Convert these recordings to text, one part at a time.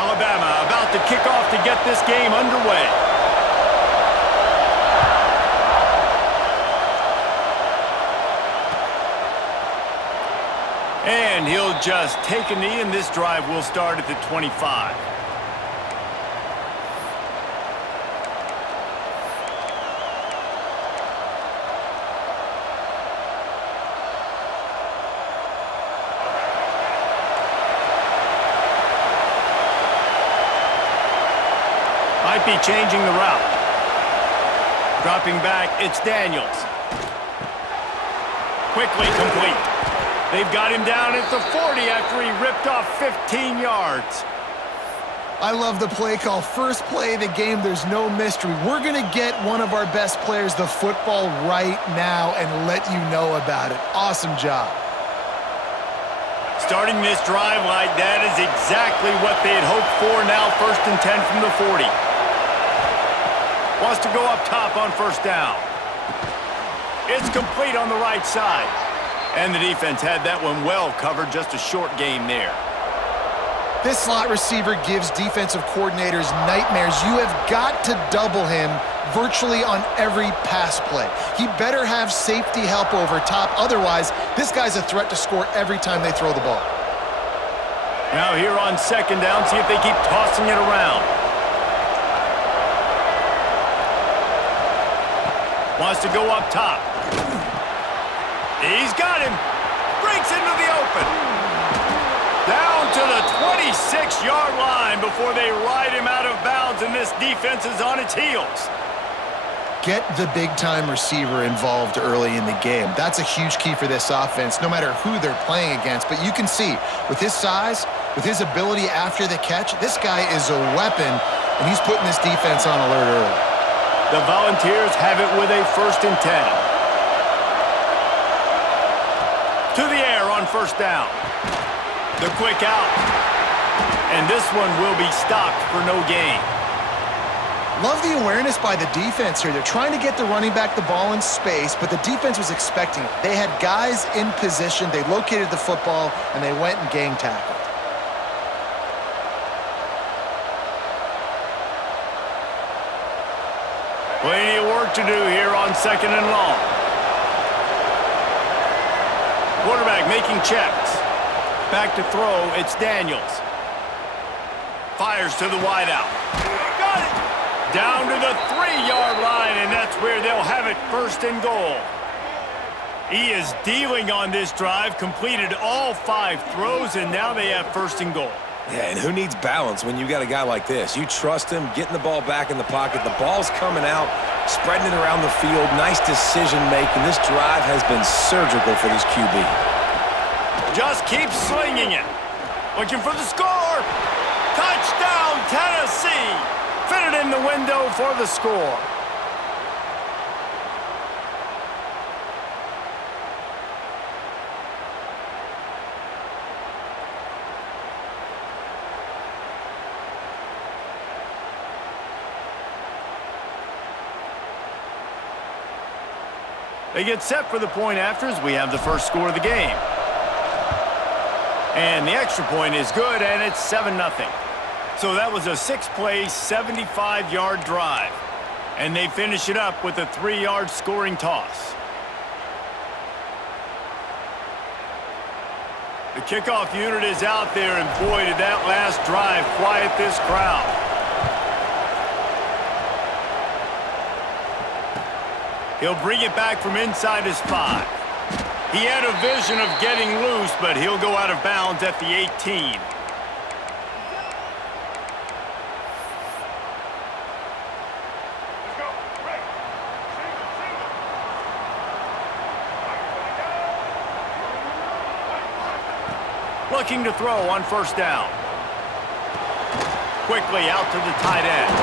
Alabama about to kick off to get this game underway. And he'll just take a knee, and this drive will start at the 25. Might be changing the route. Dropping back, it's Daniels. Quickly complete. They've got him down at the 40 after he ripped off 15 yards. I love the play call. First play of the game, there's no mystery. We're going to get one of our best players the football right now and let you know about it. Awesome job. Starting this drive like that is exactly what they had hoped for. Now 1st and 10 from the 40. Wants to go up top on 1st down. It's complete on the right side. And the defense had that one well covered, just a short game there. This slot receiver gives defensive coordinators nightmares. You have got to double him virtually on every pass play. He better have safety help over top. Otherwise, this guy's a threat to score every time they throw the ball. Now here on 2nd down, see if they keep tossing it around. Wants to go up top. He's got him. Breaks into the open. Down to the 26-yard line before they ride him out of bounds, and this defense is on its heels. Get the big-time receiver involved early in the game. That's a huge key for this offense, no matter who they're playing against. But you can see, with his size, with his ability after the catch, this guy is a weapon, and he's putting this defense on alert early. The Volunteers have it with a 1st and 10. To the air on 1st down. The quick out. And this one will be stopped for no gain. Love the awareness by the defense here. They're trying to get the running back the ball in space, but the defense was expecting it. They had guys in position. They located the football, and they went and gang tackled. Plenty of work to do here on 2nd and long. Quarterback making checks. Back to throw, it's Daniels. Fires to the wideout. Got it! Down to the 3-yard line, and that's where they'll have it 1st and goal. He is dealing on this drive, completed all 5 throws, and now they have 1st and goal. Yeah, and who needs balance when you got a guy like this? You trust him, getting the ball back in the pocket. The ball's coming out, spreading it around the field. Nice decision-making. This drive has been surgical for this QB. Just keep slinging it. Looking for the score. Touchdown, Tennessee. Fit it in the window for the score. They get set for the point after as we have the first score of the game. And the extra point is good, and it's 7-0. So that was a 6-play, 75-yard drive. And they finish it up with a 3-yard scoring toss. The kickoff unit is out there, and boy, did that last drive quiet this crowd. He'll bring it back from inside his 5. He had a vision of getting loose, but he'll go out of bounds at the 18. Looking to throw on 1st down. Quickly out to the tight end.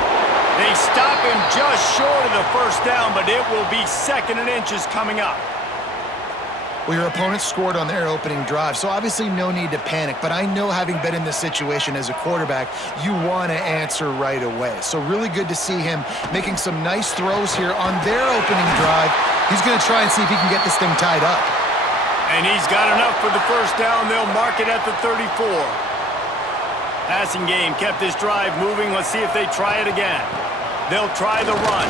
They stop him just short of the 1st down, but it will be 2nd and inches coming up. Well, your opponent scored on their opening drive, so obviously no need to panic. But I know, having been in this situation as a quarterback, you want to answer right away. So really good to see him making some nice throws here on their opening drive. He's going to try and see if he can get this thing tied up. And he's got enough for the 1st down. They'll mark it at the 34. Passing game kept this drive moving. Let's see if they try it again. They'll try the run.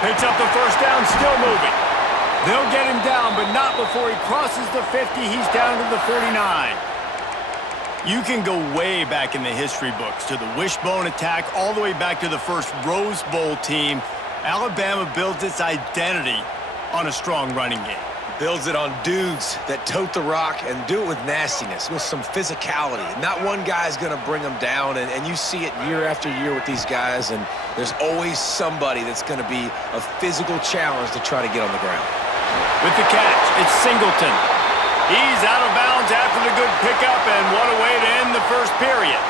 Picks up the first down, still moving. They'll get him down, but not before he crosses the 50. He's down to the 49. You can go way back in the history books to the wishbone attack, all the way back to the first Rose Bowl team. Alabama builds its identity on a strong running game. Builds it on dudes that tote the rock and do it with nastiness, with some physicality. Not one guy's going to bring them down, and you see it year after year with these guys, and there's always somebody that's going to be a physical challenge to try to get on the ground. With the catch, it's Singleton. He's out of bounds after the good pickup, and what a way to end the first period.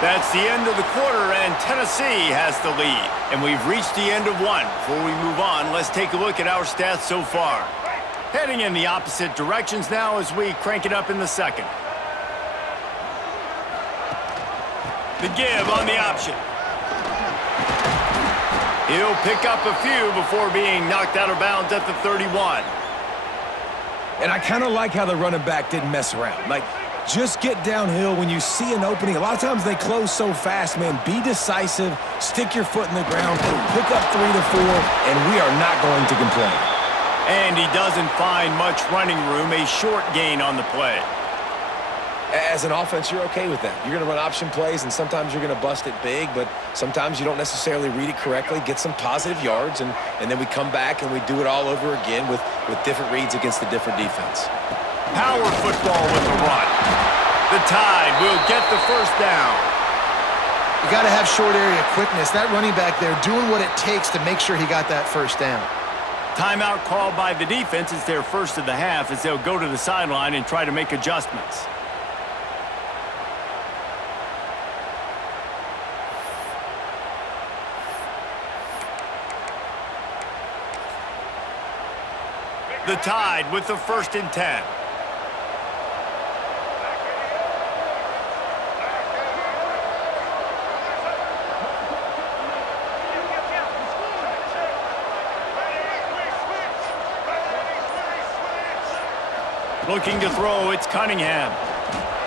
That's the end of the quarter, and Tennessee has the lead. And we've reached the end of one. Before we move on, let's take a look at our stats so far. Heading in the opposite directions now as we crank it up in the second. The give on the option. He'll pick up a few before being knocked out of bounds at the 31. And I kind of like how the running back didn't mess around. Like, just get downhill when you see an opening. A lot of times they close so fast, man. Be decisive, stick your foot in the ground, pick up 3 to 4, and we are not going to complain. And he doesn't find much running room, a short gain on the play. As an offense, you're okay with that. You're going to run option plays, and sometimes you're going to bust it big, but sometimes you don't necessarily read it correctly, get some positive yards, and then we come back and we do it all over again with different reads against the different defense. Power football with the run. The Tide will get the first down. You got to have short area quickness. That running back there doing what it takes to make sure he got that first down. Timeout called by the defense. It's their first of the half as they'll go to the sideline and try to make adjustments. The Tide with the 1st and 10. Looking to throw, it's Cunningham.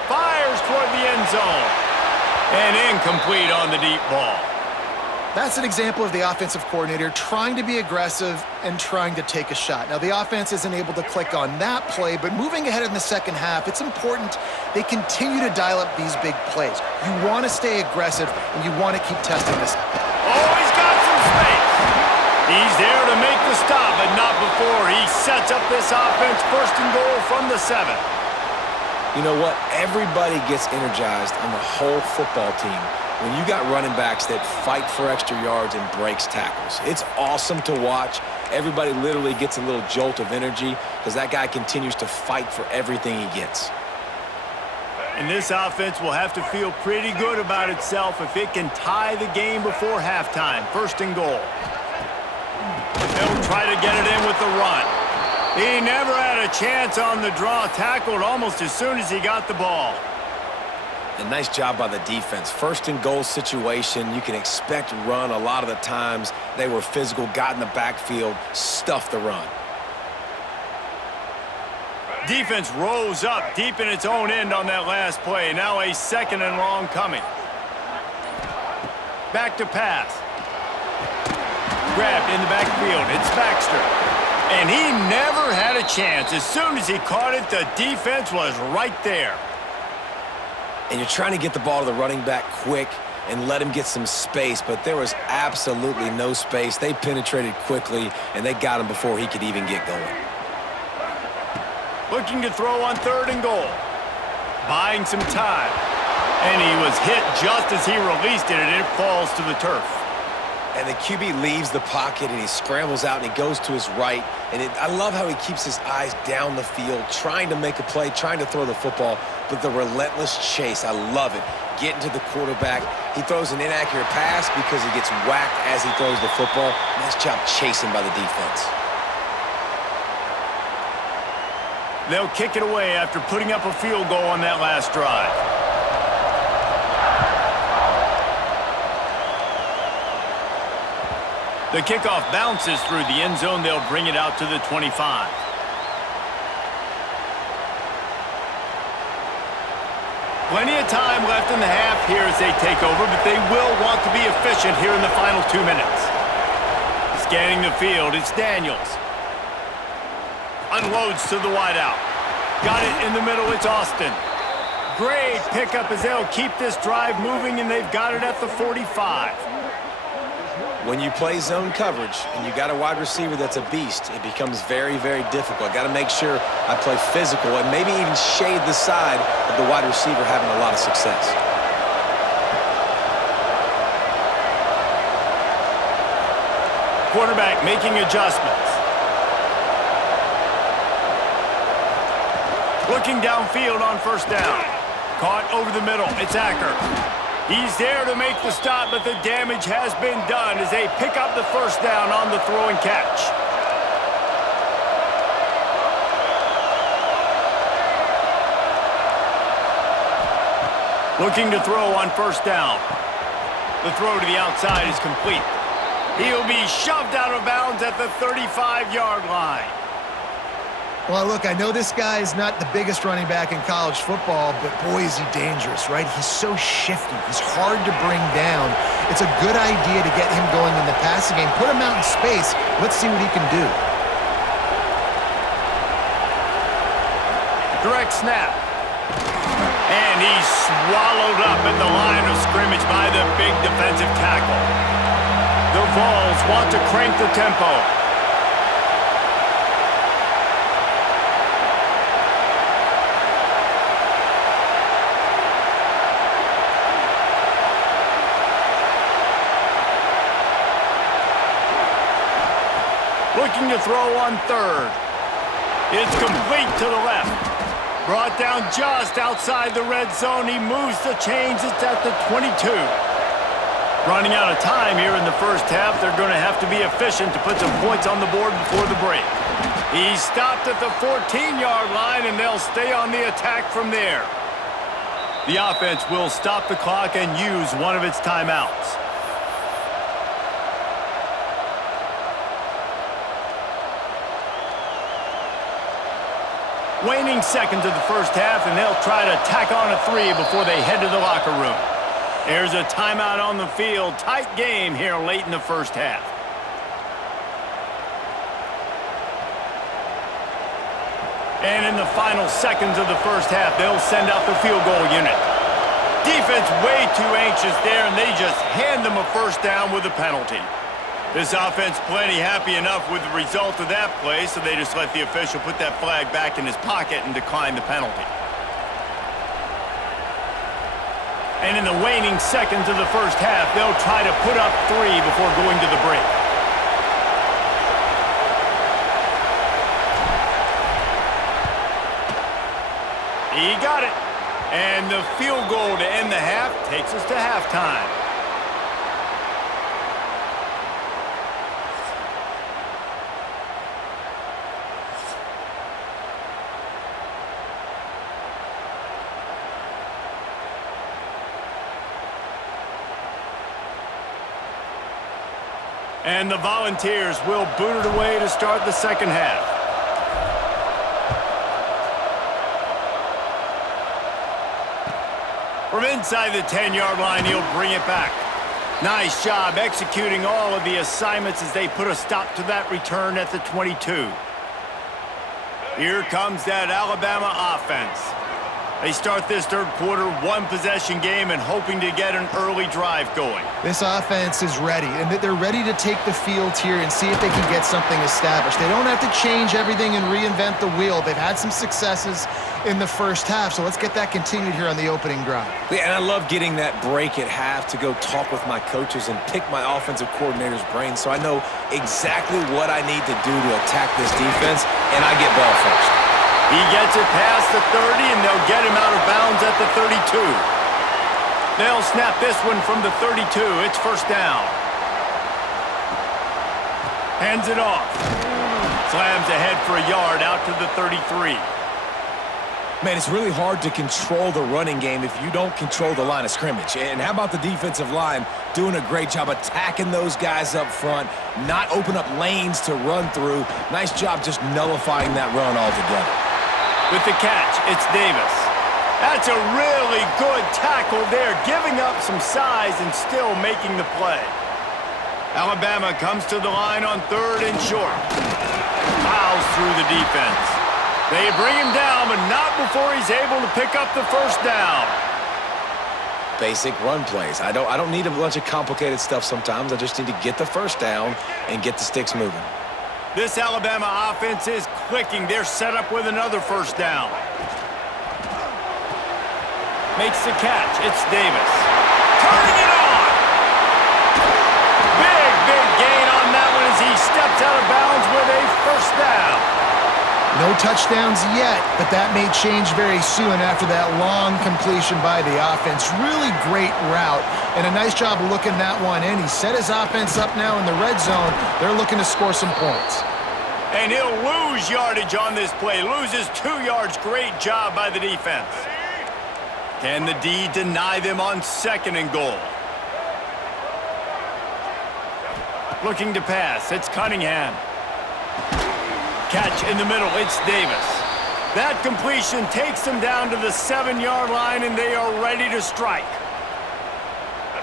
Fires toward the end zone. And incomplete on the deep ball. That's an example of the offensive coordinator trying to be aggressive and trying to take a shot. Now, the offense isn't able to click on that play, but moving ahead in the second half, it's important they continue to dial up these big plays. You want to stay aggressive, and you want to keep testing this. Oh, he's got some space. He's there to make the stop, but not before he sets up this offense 1st and goal from the 7. You know what? Everybody gets energized on the whole football team when you got running backs that fight for extra yards and breaks tackles. It's awesome to watch. Everybody literally gets a little jolt of energy because that guy continues to fight for everything he gets. And this offense will have to feel pretty good about itself if it can tie the game before halftime. 1st and goal. They'll try to get it in with the run. He never had a chance on the draw, tackled almost as soon as he got the ball. A nice job by the defense. 1st and goal situation, you can expect run a lot of the times. They were physical, got in the backfield, stuffed the run. Defense rose up deep in its own end on that last play. Now a 2nd and long coming. Back to pass. Grabbed in the backfield. It's Baxter. And he never had a chance. As soon as he caught it, the defense was right there. And you're trying to get the ball to the running back quick and let him get some space, but there was absolutely no space. They penetrated quickly, and they got him before he could even get going. Looking to throw on 3rd and goal. Buying some time. And he was hit just as he released it, and it falls to the turf. And the QB leaves the pocket, and he scrambles out, and he goes to his right. And I love how he keeps his eyes down the field, trying to make a play, trying to throw the football, but the relentless chase, I love it. Getting to the quarterback. He throws an inaccurate pass because he gets whacked as he throws the football. Nice job chasing by the defense. They'll kick it away after putting up a field goal on that last drive. The kickoff bounces through the end zone. They'll bring it out to the 25. Plenty of time left in the half here as they take over, but they will want to be efficient here in the final 2 minutes. Scanning the field, it's Daniels. Unloads to the wideout. Got it in the middle, it's Austin. Great pickup as they'll keep this drive moving, and they've got it at the 45. When you play zone coverage and you got a wide receiver that's a beast, it becomes very, very difficult. I got to make sure I play physical and maybe even shade the side of the wide receiver having a lot of success. Quarterback making adjustments. Looking downfield on first down. Caught over the middle. It's Acker. He's there to make the stop, but the damage has been done as they pick up the first down on the throw and catch. Looking to throw on first down. The throw to the outside is complete. He'll be shoved out of bounds at the 35-yard line. Well, look, I know this guy is not the biggest running back in college football, but boy, is he dangerous, right? He's so shifty. He's hard to bring down. It's a good idea to get him going in the passing game. Put him out in space. Let's see what he can do. Direct snap. And he's swallowed up at the line of scrimmage by the big defensive tackle. The Vols want to crank the tempo. Looking to throw on third. It's complete to the left. Brought down just outside the red zone. He moves the chains. It's at the 22. Running out of time here in the first half. They're going to have to be efficient to put some points on the board before the break. He's stopped at the 14-yard line, and they'll stay on the attack from there. The offense will stop the clock and use one of its timeouts. Waning seconds of the first half, and they'll try to tack on a 3 before they head to the locker room. There's a timeout on the field. Tight game here late in the first half. And in the final seconds of the first half, they'll send out the field goal unit. Defense way too anxious there, and they just hand them a first down with a penalty. This offense plenty happy enough with the result of that play, so they just let the official put that flag back in his pocket and decline the penalty. And in the waning seconds of the first half, they'll try to put up 3 before going to the break. He got it. And the field goal to end the half takes us to halftime. And the Volunteers will boot it away to start the second half. From inside the 10-yard line, he'll bring it back. Nice job executing all of the assignments as they put a stop to that return at the 22. Here comes that Alabama offense. They start this third quarter one-possession game and hoping to get an early drive going. This offense is ready, and they're ready to take the field here and see if they can get something established. They don't have to change everything and reinvent the wheel. They've had some successes in the first half, so let's get that continued here on the opening drive. Yeah, and I love getting that break at half to go talk with my coaches and pick my offensive coordinator's brain so I know exactly what I need to do to attack this defense, and I get ball first. He gets it past the 30, and they'll get him out of bounds at the 32. They'll snap this one from the 32. It's first down. Hands it off. Slams ahead for a yard out to the 33. Man, it's really hard to control the running game if you don't control the line of scrimmage. And how about the defensive line doing a great job attacking those guys up front, not open up lanes to run through. Nice job just nullifying that run altogether. With the catch, it's Davis. That's a really good tackle there, giving up some size and still making the play. Alabama comes to the line on 3rd and short. Plows through the defense. They bring him down, but not before he's able to pick up the first down. Basic run plays. I don't need a bunch of complicated stuff sometimes. I just need to get the first down and get the sticks moving. This Alabama offense is clicking. They're set up with another first down. Makes the catch. It's Davis. Turning it on. Big gain on that one as he steps out of bounds with a first down. No touchdowns yet, but that may change very soon after that long completion by the offense. Really great route, and a nice job looking that one in. He set his offense up now in the red zone. They're looking to score some points. And he'll lose yardage on this play. Loses 2 yards. Great job by the defense. Can the D deny them on 2nd and goal? Looking to pass. It's Cunningham. Catch in the middle. It's Davis. That completion takes them down to the 7-yard line, and they are ready to strike.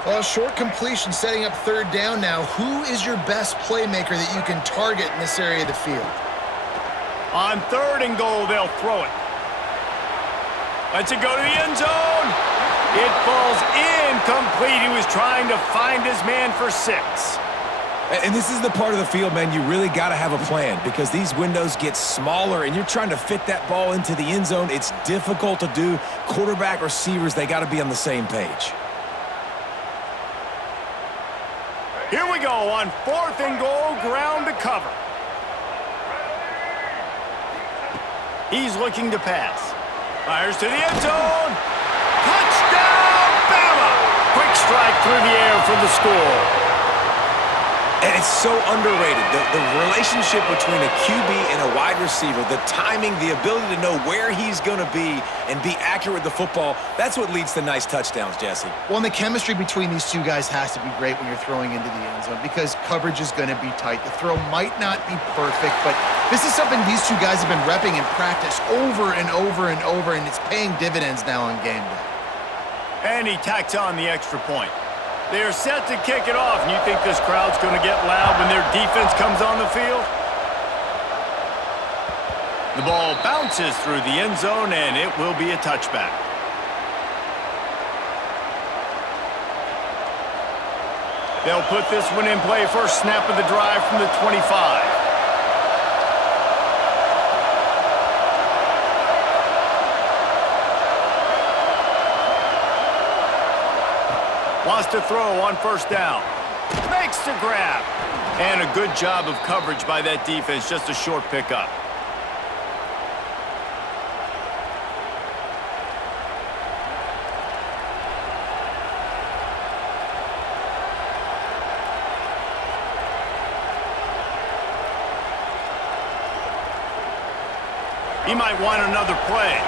Well, short completion setting up 3rd down now. Who is your best playmaker that you can target in this area of the field? On 3rd and goal, they'll throw it. Lets it go to the end zone. It falls incomplete. He was trying to find his man for 6. And this is the part of the field, man, you really got to have a plan because these windows get smaller and you're trying to fit that ball into the end zone. It's difficult to do. Quarterback, receivers, they got to be on the same page. Here we go on 4th and goal, ground to cover. He's looking to pass. Fires to the end zone. Touchdown, Bama! Quick strike through the air for the score. And it's so underrated. The relationship between a QB and a wide receiver, the timing, the ability to know where he's going to be and be accurate with the football, that's what leads to nice touchdowns, Jesse. Well, and the chemistry between these two guys has to be great when you're throwing into the end zone because coverage is going to be tight. The throw might not be perfect, but this is something these two guys have been repping in practice over and over and over, and it's paying dividends now on game day. And he tacks on the extra point. They are set to kick it off, and you think this crowd's going to get loud when their defense comes on the field? The ball bounces through the end zone, and it will be a touchback. They'll put this one in play. First snap of the drive from the 25. Wants to throw on first down. Makes the grab. And a good job of coverage by that defense. Just a short pickup. He might want another play.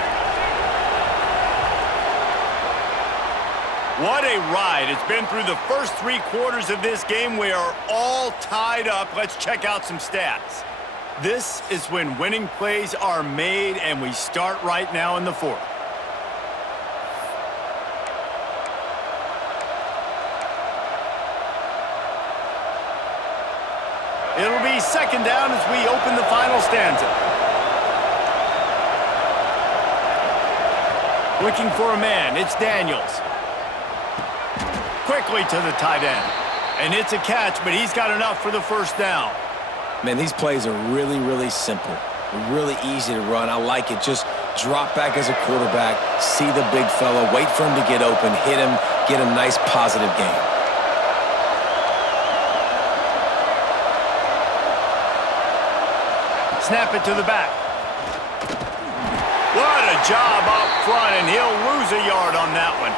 What a ride. It's been through the first 3 quarters of this game. We are all tied up. Let's check out some stats. This is when winning plays are made, and we start right now in the 4th. It'll be 2nd down as we open the final stanza. Looking for a man. It's Daniels. Quickly to the tight end. And it's a catch, but he's got enough for the first down. Man, these plays are really, really simple. Really easy to run. I like it. Just drop back as a quarterback, see the big fella, wait for him to get open, hit him, get a nice positive gain. Snap it to the back. What a job up front, and he'll lose a yard on that one.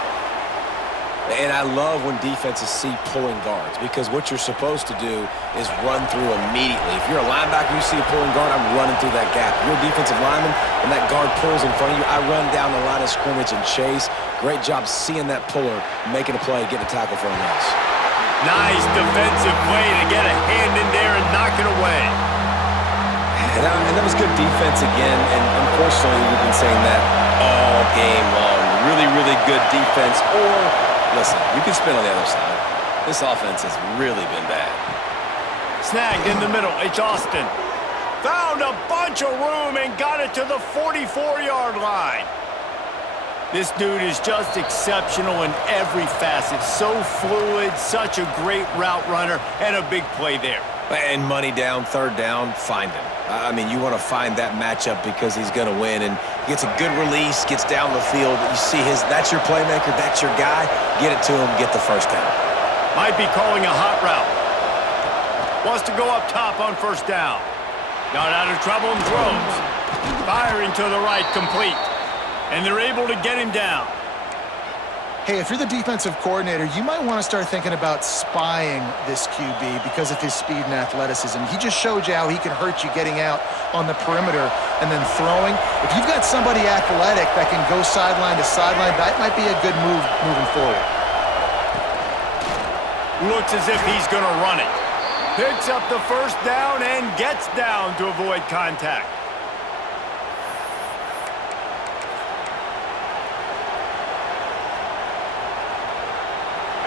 And I love when defenses see pulling guards because what you're supposed to do is run through immediately. If you're a linebacker, you see a pulling guard, I'm running through that gap. If you're a defensive lineman and that guard pulls in front of you, I run down the line of scrimmage and chase. Great job seeing that puller, making a play, getting a tackle for a loss. Nice defensive play to get a hand in there and knock it away. And that was good defense again, and unfortunately we've been saying that all game long. really, really good defense, or, listen, you can spin on the other side. This offense has really been bad. Snagged in the middle. It's Austin. Found a bunch of room and got it to the 44-yard line. This dude is just exceptional in every facet. So fluid, such a great route runner, and a big play there. And money down, third down, find him. I mean, you want to find that matchup because he's going to win. And he gets a good release, gets down the field. You see that's your playmaker, that's your guy. Get it to him, get the first down. Might be calling a hot route. Wants to go up top on first down. Got out of trouble and throws. Firing to the right, complete. And they're able to get him down. Hey, if you're the defensive coordinator, you might want to start thinking about spying this QB because of his speed and athleticism. He just showed you how he can hurt you getting out on the perimeter and then throwing. If you've got somebody athletic that can go sideline to sideline, that might be a good move moving forward. Looks as if he's going to run it. Picks up the first down and gets down to avoid contact.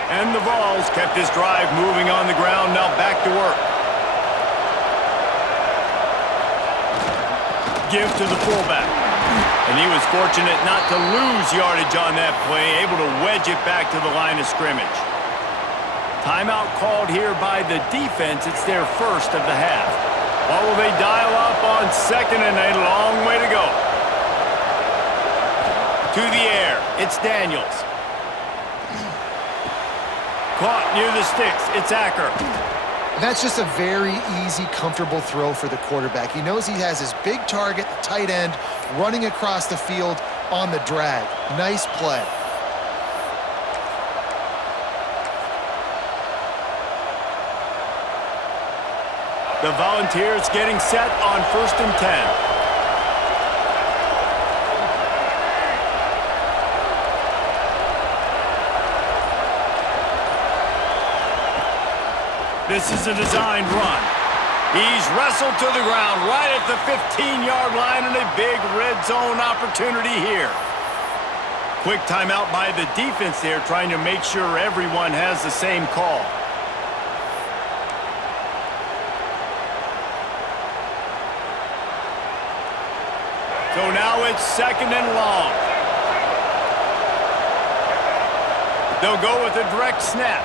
And the Vols kept this drive moving on the ground. Now back to work. Give to the fullback. And he was fortunate not to lose yardage on that play, able to wedge it back to the line of scrimmage. Timeout called here by the defense. It's their first of the half. What will they dial up on second and a long way to go? To the air. It's Daniels. Caught near the sticks. It's Acker. That's just a very easy, comfortable throw for the quarterback. He knows he has his big target, the tight end, running across the field on the drag. Nice play. The Volunteers getting set on 1st and 10. This is a designed run. He's wrestled to the ground right at the 15-yard line and a big red zone opportunity here. Quick timeout by the defense there, trying to make sure everyone has the same call. So now it's 2nd and long. They'll go with a direct snap.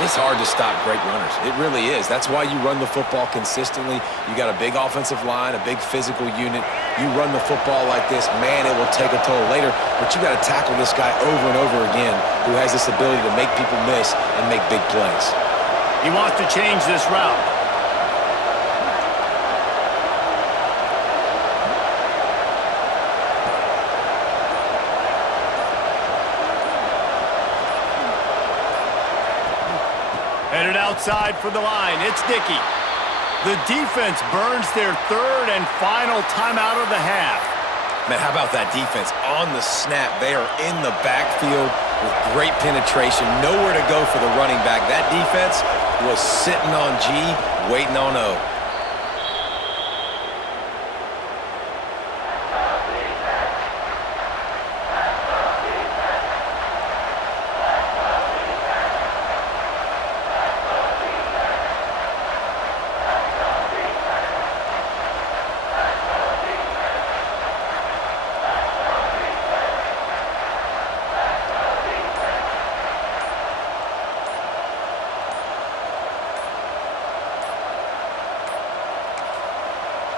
It's hard to stop great runners. It really is. That's why you run the football consistently. You got a big offensive line, a big physical unit. You run the football like this, man, it will take a toll later. But you got to tackle this guy over and over again who has this ability to make people miss and make big plays. He wants to change this route. Headed outside for the line. It's Dickey. The defense burns their 3rd and final timeout of the half. Man, how about that defense? On the snap, they are in the backfield with great penetration. Nowhere to go for the running back. That defense was sitting on G, waiting on O.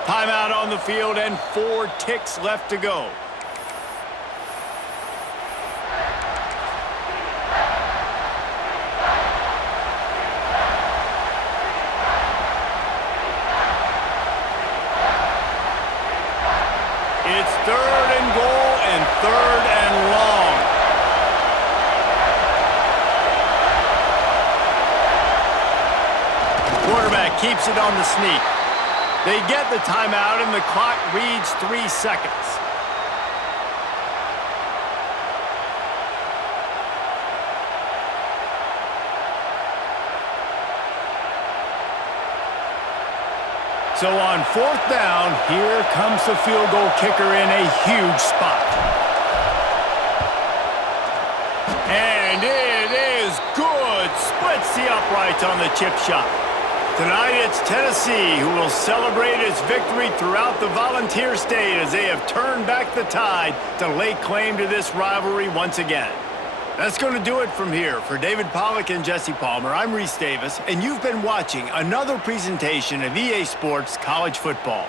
Timeout on the field and 4 ticks left to go. It's 3rd and goal and 3rd and long. Quarterback keeps it on the sneak. They get the timeout, and the clock reads 3 seconds. So on 4th down, here comes the field goal kicker in a huge spot. And it is good. Splits the uprights on the chip shot. Tonight it's Tennessee who will celebrate its victory throughout the Volunteer State as they have turned back the tide to lay claim to this rivalry once again. That's going to do it from here. For David Pollack and Jesse Palmer, I'm Reese Davis, and you've been watching another presentation of EA Sports College Football.